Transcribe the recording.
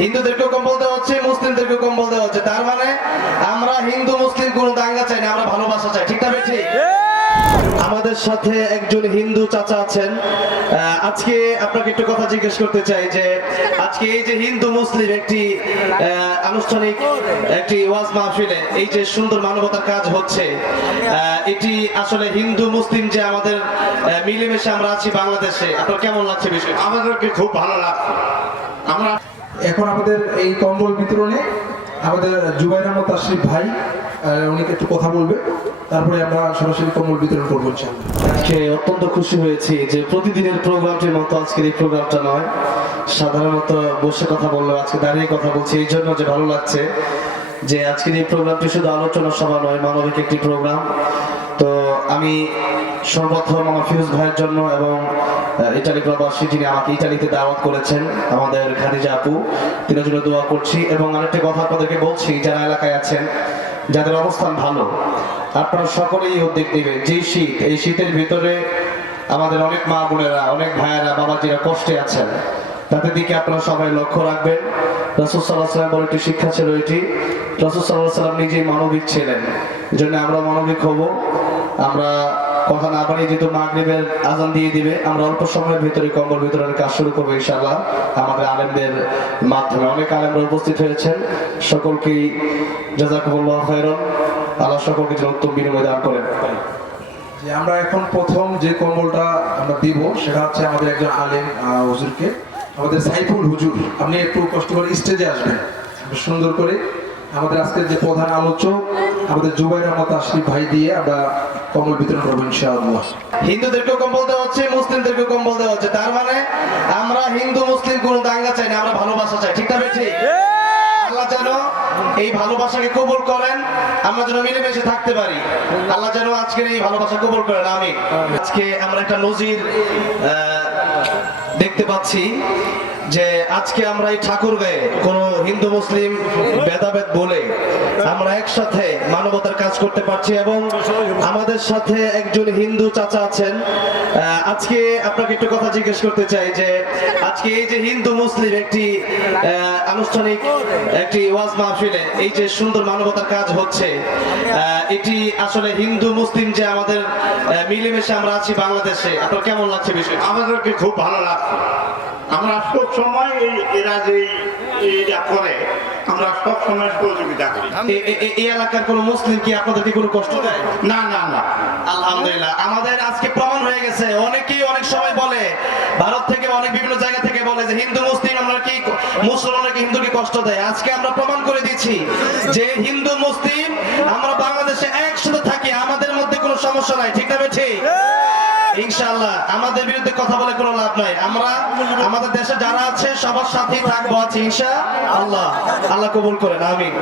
হিন্দুদেরকেও কম্বল দেওয়া হচ্ছে, মুসলিমদেরকেও কম্বল দেওয়া হচ্ছে। তার মানে আমরা হিন্দু মুসলিম কোনো দাঙ্গা চাই না, আমরা ভালোবাসা চাই। ঠিক না বেঠি? আমাদের সাথে একজন হিন্দু চাচা আছেন। আজকে আপনাকে একটু কথা জিজ্ঞেস করতে চাই যে আজকে এই যে হিন্দু মুসলিম একটি আনুষ্ঠানিক একটি ওয়াজ মাহফিলে এই যে সুন্দর মানবতার কাজ হচ্ছে, এটি আসলে হিন্দু মুসলিম যে আমাদের মিলেমিশে আমরা আছি বাংলাদেশে, আপনার কেমন লাগছে বিষয়? আমাদেরকে খুব ভালো লাগছে। আমরা এখন আমাদের এই কম্বল বিতরণে আমাদের জুবাইর আহমদ তাশরিফ ভাই উনি একটু কথা বলবে, তারপরে আমরা সরাসরি কম্বল বিতরণ করবো ইনশাআল্লাহ। আজকে অত্যন্ত খুশি হয়েছি যে প্রতিদিনের প্রোগ্রামটির মতো আজকের এই প্রোগ্রামটা নয়। সাধারণত বসে কথা বললেও আজকে দাঁড়িয়ে কথা বলছি, এই জন্য যে ভালো লাগছে যে আজকের এই প্রোগ্রামটি শুধু আলোচনা সভা নয়, মানবিক একটি প্রোগ্রাম। তো আমি সর্বপ্রথম আমার ফিরোজ ভাইয়ের জন্য এবং ইটালি প্রবাসী যিনি আমাকে ইটালিতে দাওয়াত করেছেন, আমাদের খাদিজা আপু, তিনের জন্য দোয়া করছি। এবং আরেকটা কথা আপনাদেরকে বলছি, যারা এলাকায় আছেন, যাদের অবস্থান ভালো, আপনারা সকলেই উদ্যোগ নেবেন। যেই শীত, এই শীতের ভিতরে আমাদের অনেক মা বোনেরা, অনেক ভাইয়েরা, বাবাজিরা কষ্টে আছেন, তাদের দিকে আপনারা সবাই লক্ষ্য রাখবেন। রাসূল সাল্লাল্লাহু আলাইহি ওয়াসাল্লাম বলে একটি শিক্ষা ছিল এটি, রাসূল সাল্লাল্লাহু আলাইহি ওয়াসাল্লাম নিজেই মানবিক ছিলেন, এই জন্য আমরা মানবিক হব। আমরা কথা না বাড়িয়ে যেহেতু মাগরিবের আজান দিয়ে দিবে, আমরা অল্প সময়ের ভিতরে কম্বল বিতরণের কাজ শুরু করবো ইনশাআল্লাহ আমাদের আলেমদের মাধ্যমে। অনেক আলেমরা উপস্থিত হয়েছেন, সকলকেই জাযাকুমুল্লাহু খাইরান। আল্লাহ সকলকে যেন উত্তম বিনিময় দান করেন। যে আমরা এখন প্রথম যে কম্বলটা আমরা দিব সেটা হচ্ছে আমাদের একজন আলেম হুজুরকে, আমাদের সাইফুল হুজুর। আপনি একটু কষ্ট করে স্টেজে আসবেন, সুন্দর করে আমাদের আজকের যে প্রধান আলোচক আমাদের জুবাইর আহমদ তাশরিফ ভাই দিয়ে আমরা কম্বল বিতরণ করবো ইনশাআল্লাহ। হিন্দুদেরকেও কম্বল দেওয়া হচ্ছে, মুসলিমদেরকেও কম্বল দেওয়া হচ্ছে। তার মানে আমরা হিন্দু মুসলিম কোনো দাঙ্গা চাই না, আমরা ভালোবাসা চাই। ঠিক না বেঠি? আল্লাহ যেন এই ভালোবাসাকে কবুল করেন, আমরা যেন মিলেমিশে থাকতে পারি। আল্লাহ যেন আজকের এই ভালোবাসা কবুল করেন, আমিন। আজকে আমরা একটা নজির দেখতে পাচ্ছি যে আজকে আমরা এই ঠাকুরগাঁয়ে কোন হিন্দু মুসলিম ভেদাভেদ বলে আমরা একসাথে মানবতার কাজ করতে পারছি। এবং আমাদের সাথে একজন হিন্দু চাচা আছেন। আজকে আপনাকে একটু কথা জিজ্ঞেস করতে চাই যে আজকে এই যে হিন্দু মুসলিম একটি আনুষ্ঠানিক একটি ওয়াজ মাহফিলে এই যে সুন্দর মানবতার কাজ হচ্ছে, এটি আসলে হিন্দু মুসলিম যে আমাদের মিলেমিশে আমরা আছি বাংলাদেশে, আপনার কেমন লাগছে বিষয়? আমাদেরকে খুব ভালো লাগছে। আমরা সব সময় এরা যে এইটা করে, আমরা সব সময় সহযোগিতা করি। এই এলাকার কোন মুসলিম কি আপনাদেরকে কোনো কষ্ট দেয়? না না না, আলহামদুলিল্লাহ, আমাদের আজকে প্রমাণ হয়ে গেছে। অনেকেই অনেক সময় বলে, ভারত থেকে অনেক বিভিন্ন জায়গা থেকে বলে যে হিন্দু মুসলিম আমরা কি মুসলমানকে হিন্দুকে কষ্ট দেয়। আজকে আমরা প্রমাণ করে দিচ্ছি যে হিন্দু মুসলিম আমরা বাংলাদেশে একসাথে থাকি, আমাদের মধ্যে কোনো সমস্যা নাই। ঠিক না বেঠি? ইনশাআল্লাহ আমাদের বিরুদ্ধে কথা বলে কোনো লাভ নাই। আমরা আমাদের দেশে যারা আছে সবার সাথেই থাকবো, আছি ইনশাআল্লাহ। আল্লাহ কবুল করেন, আমিন।